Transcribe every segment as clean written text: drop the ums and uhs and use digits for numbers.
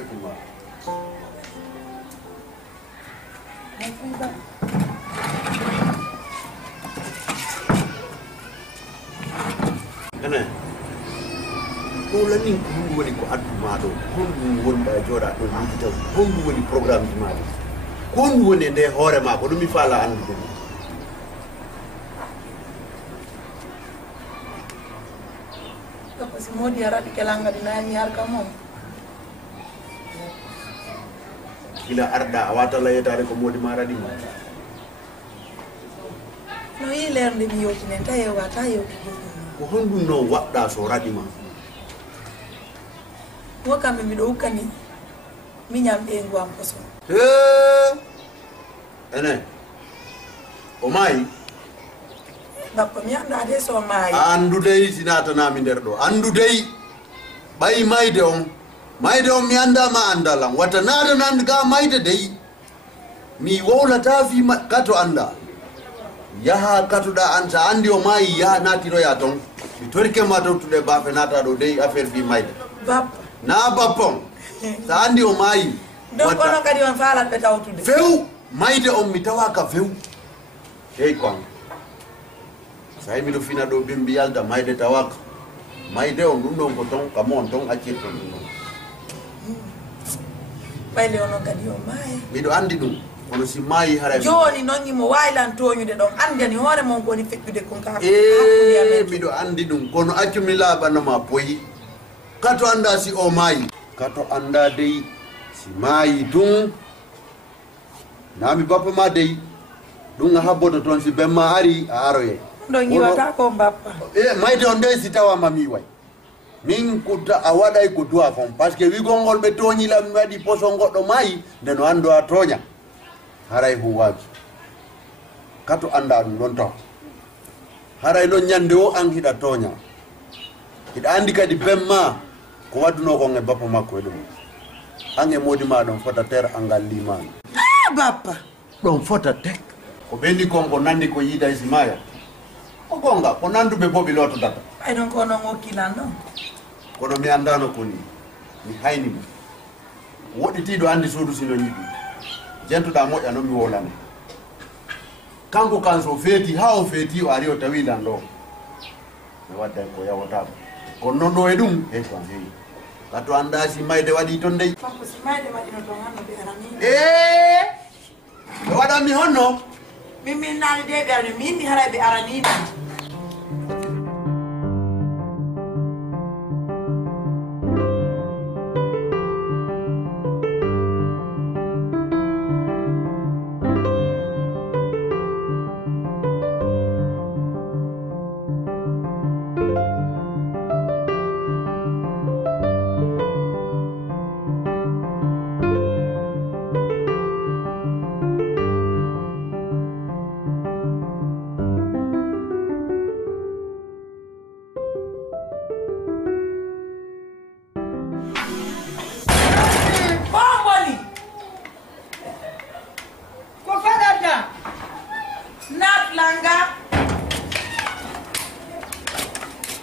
kuma Ene ko lanin ko woni ko aduma do hondu wonda joda do ni taw hondu woni programme di mali ko woni nde hoore ma ko dum mi fala andu ko si modi arati kelanga dina mi har kamom kila arda awata la yetare ko modi maradi mo no yiler ndi mi yoti nen tayo wata yoti ko hondu no wadda so radima wo kambe mi do ukani mi nyam e ngwam poso ene o mai bappa mi anda de so mai andu dey sinata na mi nder do andu dey bay mayde on mi anda ma andalam wata nada nan ga mayde dey mi wowlata fi kato anda yaha katuda anta andi o mai ya natiro ya ton mi torke ma to tude bafe nata do dey affaire bi mayde bappa na bappon sa andi o mai do kono kadi on faala be tawtude few mayde on mi tawaka few hey kon sai mi do fina do bimbi yalda mayde tawaka mayde on dum don ko ton kamon ton accirto dum bayle ono kadi o mai mi do andi dum ono si mai hara joni nongi mo waylan toñude don andani hoore mon ko ni fekkude kon ka mi do andi dum kono accumi labana ma poyi kato anda si o mai kato anda dey si mai dum nami bappa ma dey dum habboto ton si bemma ari a aroye don yiwata ko bappa mayde on dey si tawa mami way min kuta a waɗay ko duwa fon par ce que wigol ngol ɓe toñila mi waɗi poson goɗɗo mayi nde no anndo a tooña haray huwaji kato annda ɗum ɗon taw haray ɗon ñande o an hiɗa tooña hiɗa anndi kadi bemma ko wadduno kon e bappa makko e ɗum an e modi ma ɗon fota ter angal limani bappa ɗon fota tek ko ɓendi kon ko nandi ko yiida e simaya ko gonga ko nanduɓe bo ɓe lotodata ay non ko non okkilan ɗon kono mi andano koni mi hayni mo woɗɗitiɗo andi suudu sino yiɗi jentuɗa moƴƴa noon mi wolane kanko kan so feeti ha o feeti o ari o tawilan ɗo mi wadday ko yawotako kono noon ɗo e ɗum hey ko an heewi gato anda si mayde waɗi toon dey kanko si mayde waɗino toon hanno ɓe arani ɓe waɗanmi honno min nani de ɓe arani min mi haray ɓe aranina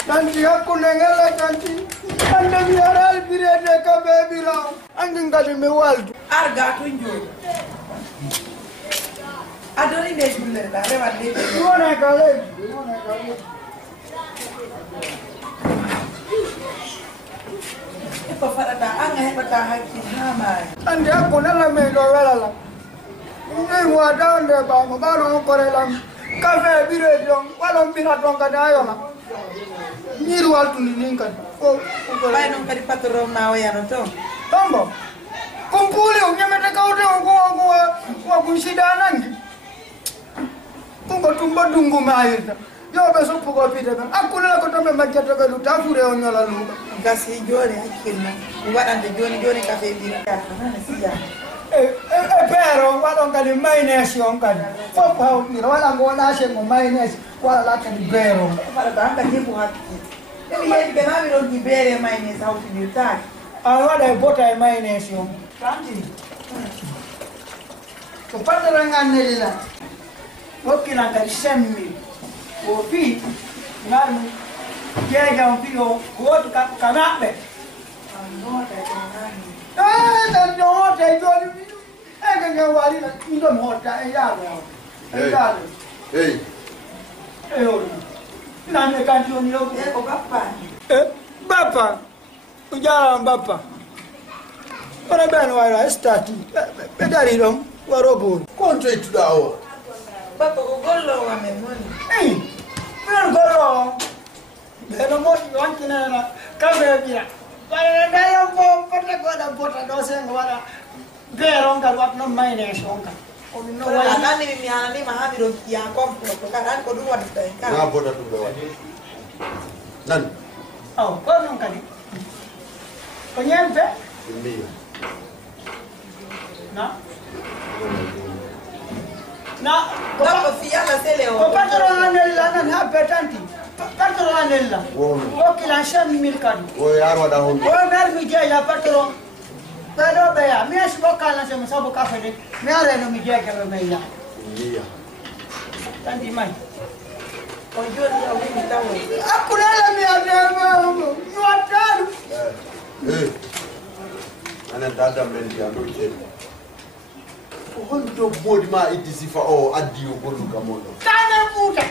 Tanti aku nengala tanti. Anda biara birede ka bebira. Andi ngadi me waldu. Arga tunjo. Adori de julle la rewa de. Wona kale. Ko farata anga hebata hakki hamay. Andi aku nala me do wala. Ngi wada ande ba mo ba no korelam. Kafe birede on wala mbina ton kada yona. Niru altu ni ninkan. Bay non kadi patro ma wayano to. Tombo. Kumpuli unyamete kaute ko kunshida nangi. Kungo tumba dungu maida. Yo be so pugo pite ben. Akuna ko tombe majjata be lu tafure on yola lu. Gasi joni hakilna. Wadande joni kafe bira ka nana siya. Pero wadon kadi mayonnaise on kadi. Fo pa ni wala ngona she mo mayonnaise wala la kadi bero. Para tanga jibu hakki. Emi yedi be mami ron di bere mayonnaise hawti di tak. Wada bota e mayonnaise on. Tanti. Ko patara nganne lila. Okina kadi semmi. Ko fi ngam jega on fi o ko to kanabe. Ando ta ngani. tan hoota e joni e ga wali na ndom hoota e yaalo e yaalo Hey. e o nane kan joni yo e ko bappa bappa ujala bappa ora ben wala stati be dari dom waro bon Konto ituda o. bappa ko gollo wa men moni ben gollo be no mo wankina na kabe bira wala dayo bo pata goda bota do sen wala beron gal wat no mayne sonka o no wala wala nani mi ani ma ha biro ya komplo ko kan ko du wat tay kan Na boda tu be wadi. Nan. oh ko non kadi ko nyempe Ndio. na na bappa fiya la sele ko o patro anella nan ha petanti patro anella o kila sham mil kadi O yar wada hon. o mer mi je ya patro pero be ya mi es bokala se musabo kafe de mi are no mi je ke be ya Ndio. tanti mai o joni o mi tawo akurela mi ademo you are done Eh. Ana dada mbendi ando che. Hondo bodi ma itisifa o adio bolu kamodo. kane futa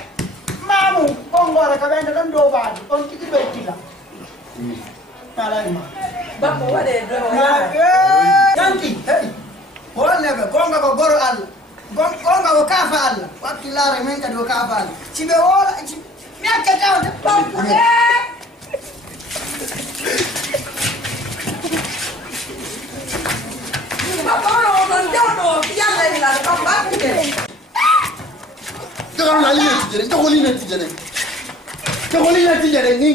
mamu kongora ka bende don do baadi on tigi be tila mala ma bappa wade do na tanti hey wala be gonga ko goro alla gonga ko kafa alla wakti laare men ka do kafa alla cibe wala mi akata de bappa bappa no non jono fiya la bappa de Jangan lali nanti jadi, jangan lali nanti jadi. Jangan lali nanti jadi ni.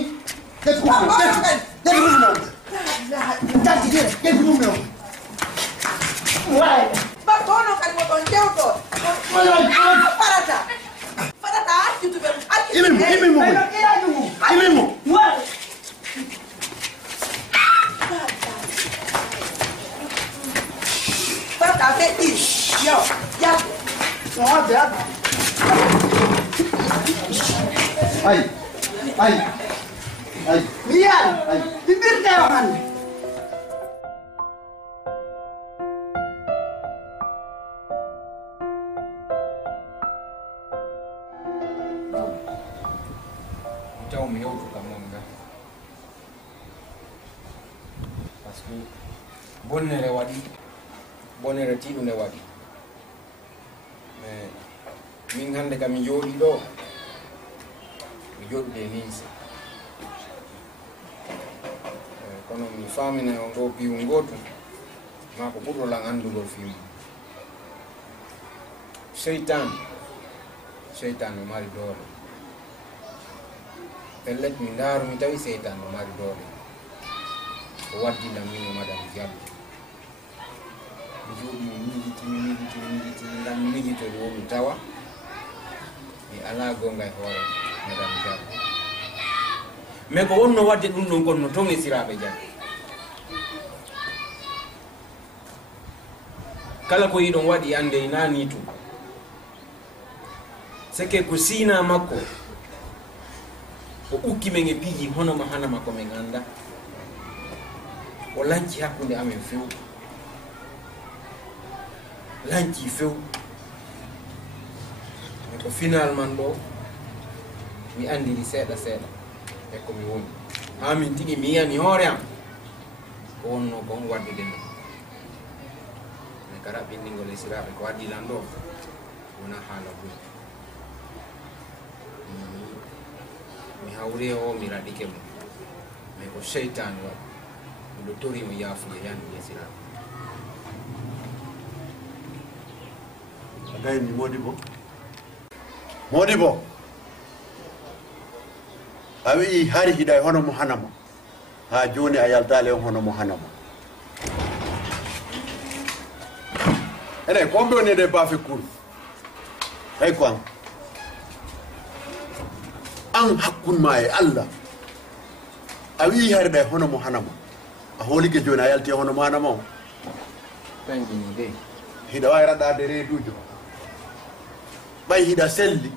Jadi kumpulan, jadi kumpulan. Jadi dia, jadi kumpulan. wala bappa no kan mo ton jewto farata farata atu be Ini mu. Ini mu. wala farata fe ti yo ya no ada Ay. lian bibir tewan Jauh mewah tu kamu enggak? Pasku bonere wadi, bonere tidu ne wadi. Min hande kami jodi do, mi jodi de nisi. Kono mi famine on do piungotu, ma ko budo lang andu do film. Syaitan no mari dole. Pellet mi ndaru mi tawi seytan no mari dole o waddi lam min madam Diallo mi joɗi mi miijiti ngam mi miijitode wo mi tawa mi ala gonga e hoore madam Diallo mais ko wonno wadde ɗum ɗon kon no tonge siraɓe jam kala ko yiɗon waɗi ande nani tu seke ko sina makko o ukki men e piiji hono ma hana makko men anda o lanci hakkunde amen few lanci few e ko finalement ɗo mi andiri seeɗa seeɗa e ko mi woni ha min tigi mi yiyani hoore am ko wonno kon waddude no mais ka raɓɓinɗingol e siraɓe ko waddi lan ɗo wona haala ɓuri mi hawri o mi raɗike mo mais ko seytane waɗi miɗo torimo yaafude yande yesiraɓe Agayni Modibo. A wi hari hiɗa e hono mo hanama. Ha joni a yaltali on hono mo hanama. Ene kombe woni de bafe kul. Hay ko an hakkun ma e Allah. A wi hari da e hono mo hanama. A holike joni a yalti e hono mo hanama o. tanjini de Hiɗa wawi raɗade reedujo. Ɓay hiɗa selli.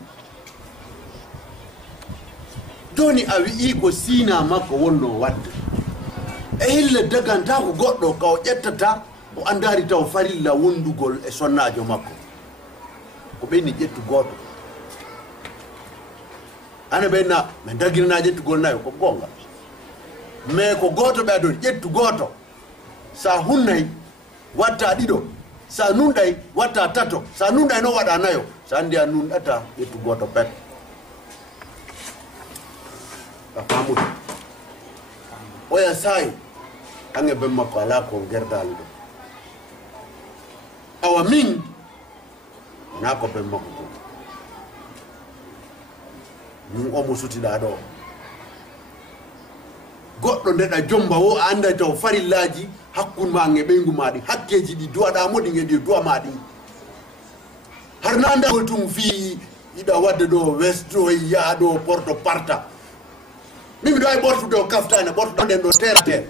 Joni a wi'i ko sina makko wonno wadde. e hille daganta ko goɗɗo ka o ƴettata o andari taw farilla wondugol e sonnajo makko ko ɓeyni ƴettu goto ana ɓeyna min dagirana ƴettugol nayo ko gonga mais ko goto ɓe adon ƴettu goto sa hunnay watta ɗiɗo sa nunɗay watta tato sa nunɗay no waɗa nayo sa andi a nunɗata ƴettu goto pet a famude oya sayi ange ben makko ala ko gerdal ɗo awa min na ko ben makko ko min omo sutiɗa ɗo goɗɗo ndeɗa jomba wo anda taw farillaji hakkude ma e ɓeygu maɗi hakkeji ɗi duwaɗa moɗi e ɗi duwa maɗi har nandagol tum fi yiɗa wadde ɗo westo yaa ɗo porto parta min miɗo wawi ɓortude o kaftane ɓortuɗo ɗen ɗo terre terre